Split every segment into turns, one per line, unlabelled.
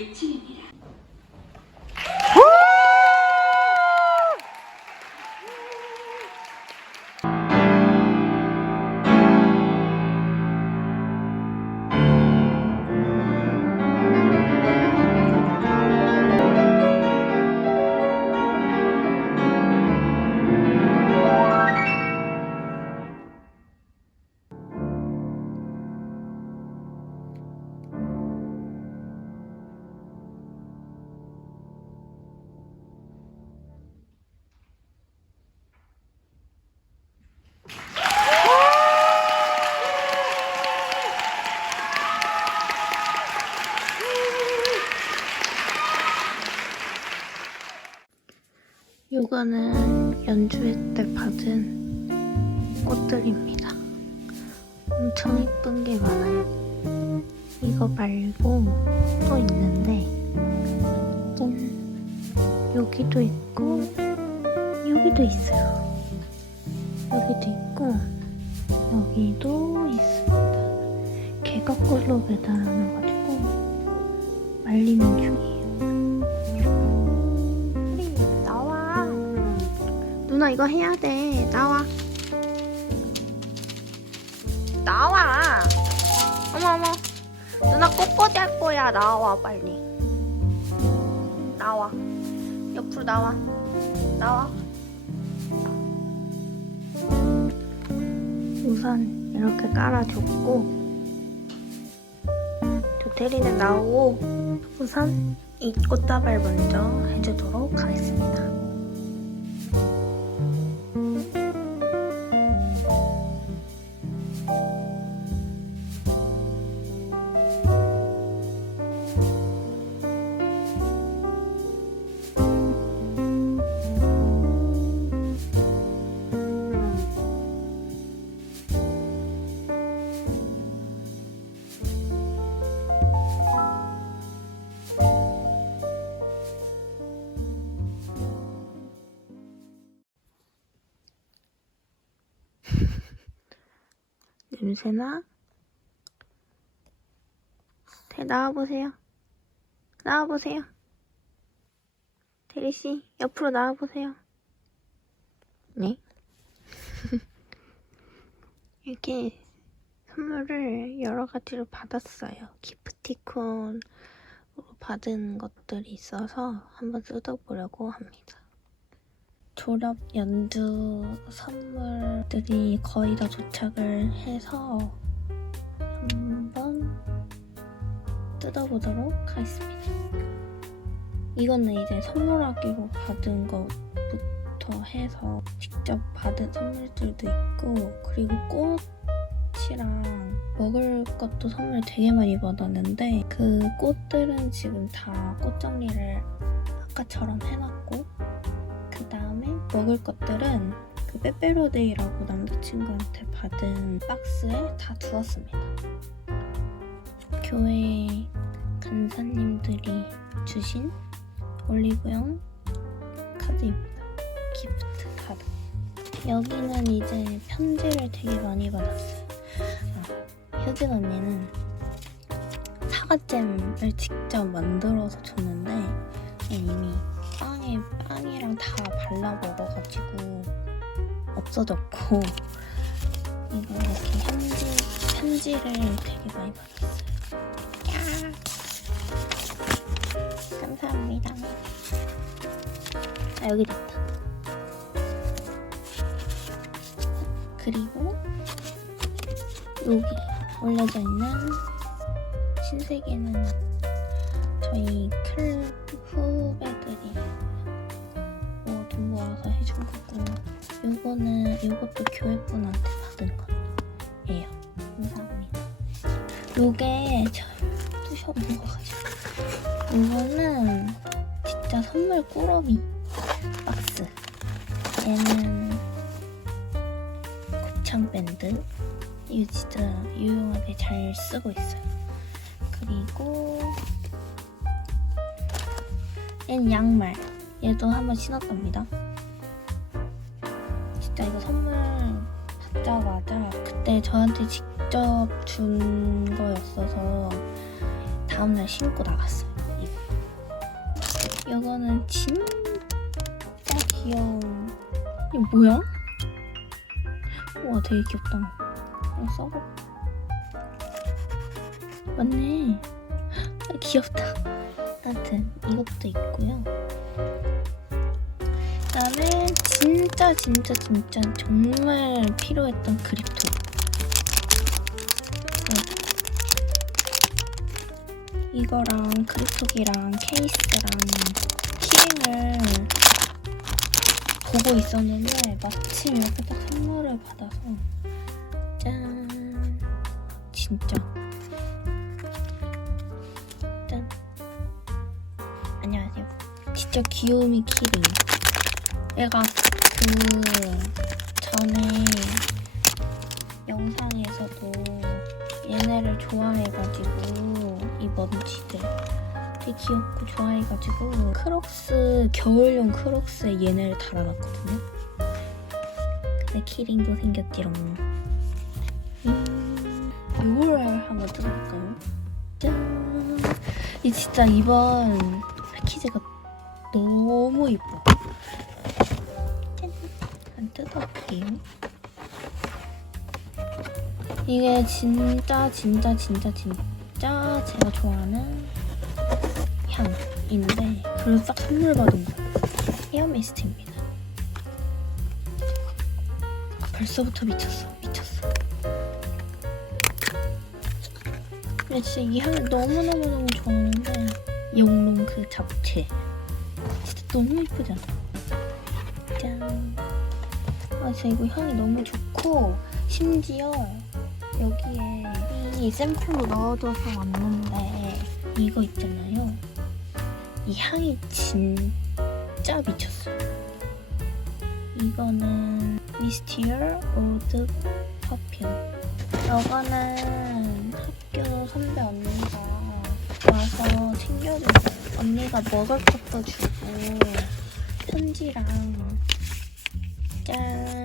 육진
요거는 연주회 때 받은 꽃들입니다. 엄청 이쁜 게 많아요. 이거 말고 또 있는데 짠 여기도 있고 여기도 있어요. 여기도 있고 여기도 있습니다. 개가꿀로 배달하는 가지고 말리는 중이에요. 누나 이거 해야 돼. 나와. 나와. 어머 어머. 누나 꽃꽂이 할 거야. 나와 빨리. 나와. 옆으로 나와. 나와. 우선 이렇게 깔아줬고 도테리는 나오고 우선 이 꽃다발 먼저 해주도록 하겠습니다. 냄새나? 대 나와보세요. 나와보세요. 대리씨, 옆으로 나와보세요. 네? 이렇게 선물을 여러 가지로 받았어요. 기프티콘으로 받은 것들이 있어서 한번 뜯어보려고 합니다. 졸업 연두 선물들이 거의 다 도착을 해서 한번 뜯어보도록 하겠습니다. 이거는 이제 선물하기로 받은 것부터 해서 직접 받은 선물들도 있고 그리고 꽃이랑 먹을 것도 선물 되게 많이 받았는데 그 꽃들은 지금 다 꽃 정리를 아까처럼 해놨고 먹을 것들은 그 빼빼로데이라고 남자친구한테 받은 박스에 다 두었습니다. 교회 간사님들이 주신 올리브영 카드입니다. 기프트 카드. 여기는 이제 편지를 되게 많이 받았어요. 아, 효진 언니는 사과잼을 직접 만들어서 줬는데 이미 빵이랑 다 발라 먹어가지고 없어졌고 이거 이렇게 편지 편지를 되게 많이 받았어요. 야 감사합니다. 아 여기 됐다. 그리고 여기 올려져 있는 신세계는 저희 클후 요거는 요것도 교회분한테 받은 거예요. 감사합니다. 요게 저 뚜셔 먹어가지고 이거는 진짜 선물 꾸러미 박스. 얘는 곱창 밴드. 이거 진짜 유용하게 잘 쓰고 있어요. 그리고 얘는 양말. 얘도 한번 신었답니다. 진짜 이거 선물 받자마자 그때 저한테 직접 준 거였어서 다음날 신고 나갔어요. 이거. 이거는 진짜 귀여운 이거 뭐야? 우와 되게 귀엽다 이거 써볼까? 맞네 아, 귀엽다 하여튼 이것도 있고요 그다음에 진짜 진짜 진짜 정말 필요했던 그립톡 네. 이거랑 그립톡이랑 케이스랑 키링을 보고 있었는데 마침 이렇게 딱 선물을 받아서 짠. 진짜. 짠. 안녕하세요. 진짜 귀요미 키링 얘가 그 전에 영상에서도 얘네를 좋아해가지고 이 먼지들 되게 귀엽고 좋아해가지고 크록스 겨울용 크록스에 얘네를 달아놨거든요. 근데 키링도 생겼지롱. 음, 이걸 한번 뜯어볼까요? 짠! 이 진짜 이번 패키지가 너무 이뻐. 짠! 한 뜯어볼게요. 이게 진짜 진짜 진짜 진짜 제가 좋아하는 향인데 그걸 싹 선물 받은 거 헤어 미스트입니다. 벌써부터 미쳤어 미쳤어. 근데 진짜 이 향을 너무너무너무 좋아하는데 영롱 그 잡채 진짜 너무 이쁘지 않아? 짠. 아 진짜 이거 향이 너무 좋고 심지어 여기에 이 샘플로 넣어줘서 왔는데 이거 있잖아요. 이 향이 진짜 미쳤어. 이거는 미스티얼 올드 퍼퓸. 이거는 학교 선배 언니가 와서 챙겨줬어요. 언니가 먹을 것도 주고 편지랑 짠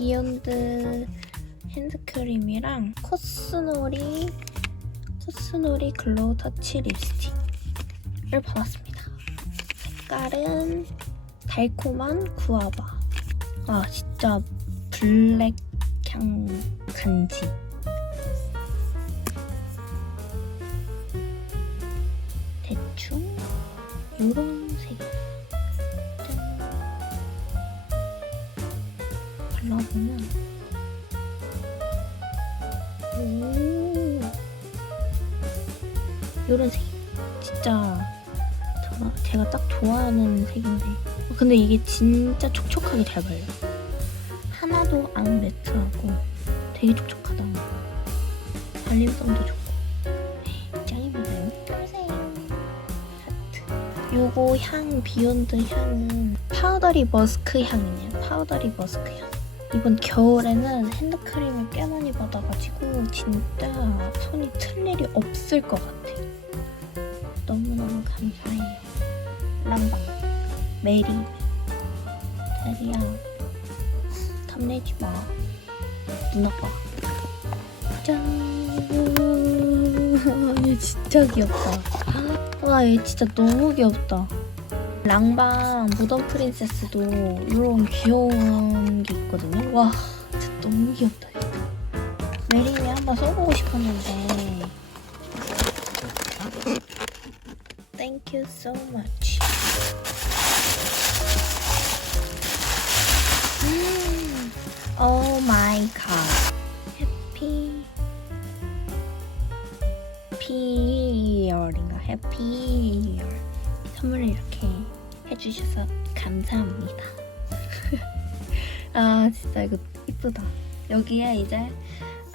비욘드 핸드크림이랑 코스놀이 코스놀이 글로우 터치 립스틱을 받았습니다. 색깔은 달콤한 구아바. 아 진짜 블랙 향 간지. 대충 이런 색. 짠. 발라보면. 오. 이런 색 진짜 저, 제가 딱 좋아하는 색인데. 어, 근데 이게 진짜 촉촉하게 잘 발려 하나도 안 매트하고 되게 촉촉하다 발림성도 좋고. 보세요. 하트. 요거 향 비욘드 향은 파우더리 머스크 향이네요. 파우더리 머스크 향 이번 겨울에는 핸드크림을 꽤 많이 받아가지고 진짜 손이 틀 일이 없을 것 같아. 너무너무 감사해요. 람방, 메리, 테리야, 탐내지 마. 눈아빠. 짠! 얘 진짜 귀엽다. 와, 얘 진짜 너무 귀엽다. 랑방 모던 프린세스도 이런 귀여운 게 있거든요. 와, 진짜 너무 귀엽다. 메리미 한번 써보고 싶었는데. Thank you so much. 음, oh my god. 해피 피얼인가? 해피얼. 선물을 이렇게 해주셔서 감사합니다. 아 진짜 이거 이쁘다. 여기에 이제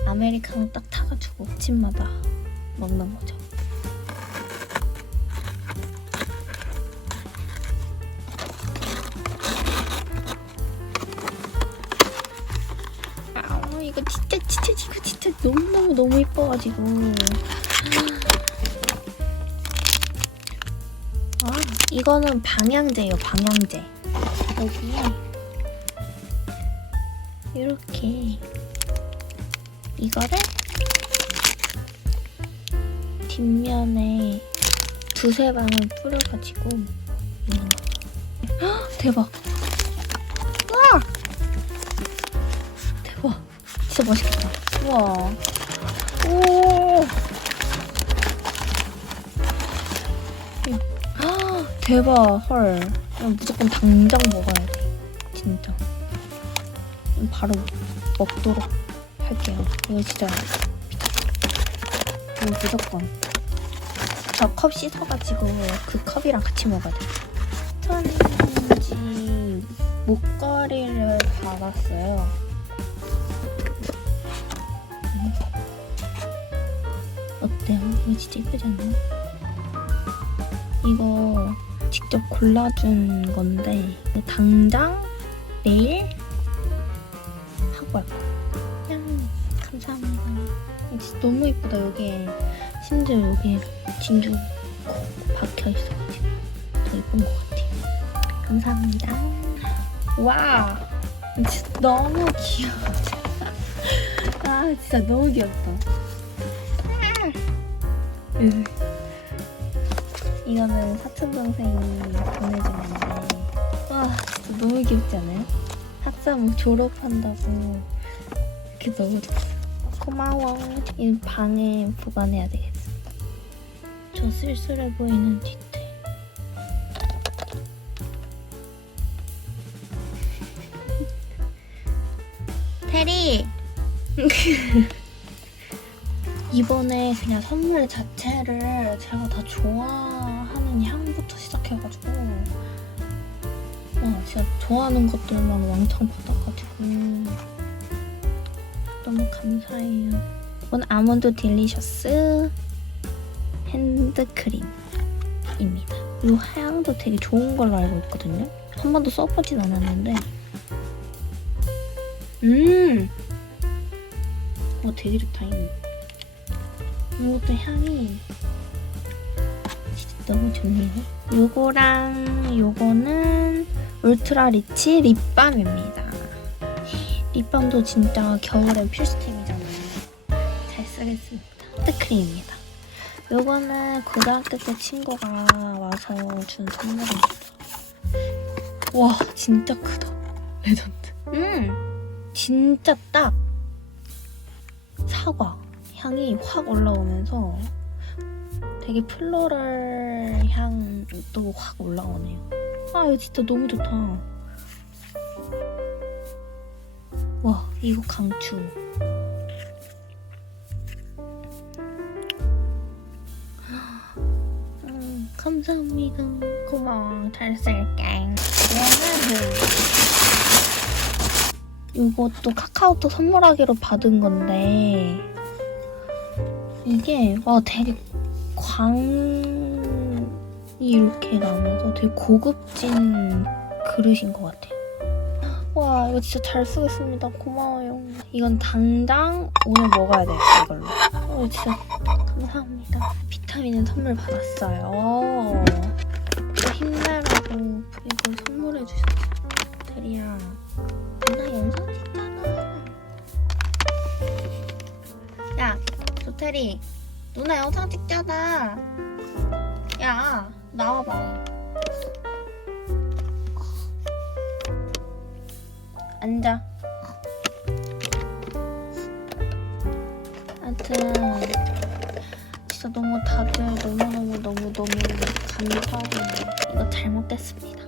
아메리카노 딱 타가지고 아침마다 먹는 거죠. 아 이거 진짜 진짜 이거 진짜 너무 너무 너무 이뻐가지고. 이거는 방향제예요, 방향제. 여기에 이렇게 이거를 뒷면에 두세 방울 뿌려가지고 음. 헉, 대박. 와! 대박. 진짜 맛있겠다. 우와. 오 대박 헐 이거 무조건 당장 먹어야 돼. 진짜. 바로 먹도록 할게요. 이거 진짜 이거 무조건. 저 컵 씻어가지고 그 컵이랑 같이 먹어야 돼. 천지 목걸이를 받았어요. 음. 어때요? 이거 진짜 예쁘지 않나요? 이거 직접 골라준 건데 당장 내일 하고 갈 거예요. 야, 감사합니다. 진짜 너무 예쁘다. 여기에 심지어 여기에 진주 콕 박혀 있어가지고 더 예쁜 것 같아요. 감사합니다. 와, 진짜 너무 귀여워. 아, 진짜 너무 귀엽다. 이거는 사촌 동생이 보내준 건데. 와 진짜 너무 귀엽지 않아요? 학사모 졸업한다고 이렇게 넣어줬어 고마워. 이 방에 보관해야 되겠어. 저 쓸쓸해 보이는 디테일 테리! 이번에 그냥 선물 자체를 제가 다 좋아 하는 향부터 시작해가지고 와 진짜 좋아하는 것들만 왕창 받아가지고. 너무 감사해요. 이건 아몬드 딜리셔스 핸드크림입니다. 이 향도 되게 좋은 걸로 알고 있거든요. 한 번도 써보진 않았는데. 음! 와 되게 좋다. 이거 이것도 향이 너무 좋네요. 요거랑 요거는 울트라 리치 립밤입니다. 립밤도 진짜 겨울엔 필수템이잖아요. 잘 쓰겠습니다. 핸드크림입니다. 요거는 고등학교 때 친구가 와서 준 선물입니다. 와 진짜 크다. 레전드. 음 진짜 딱 사과. 향이 확 올라오면서 되게 플로럴 향도 확 올라오네요. 아, 이거 진짜 너무 좋다. 와, 이거 강추. 음, 감사합니다. 고마워. 잘 쓸게. 이것도 카카오톡 선물하기로 받은 건데 이게 와 되게 광이 이렇게 나면서 되게 고급진 그릇인 것 같아요. 와 이거 진짜 잘 쓰겠습니다. 고마워요. 이건 당장 오늘 먹어야 돼요 이걸로. 어 진짜 감사합니다. 비타민은 선물 받았어요. 또 힘내라고 이걸 선물해 주셨어. 대리야 나 영상 찍잖아. 야 조태리 누나 영상 찍잖아 야 나와봐. 앉아. 하여튼 진짜 너무 다들 너무너무너무너무 감사하고 이거 잘 먹겠습니다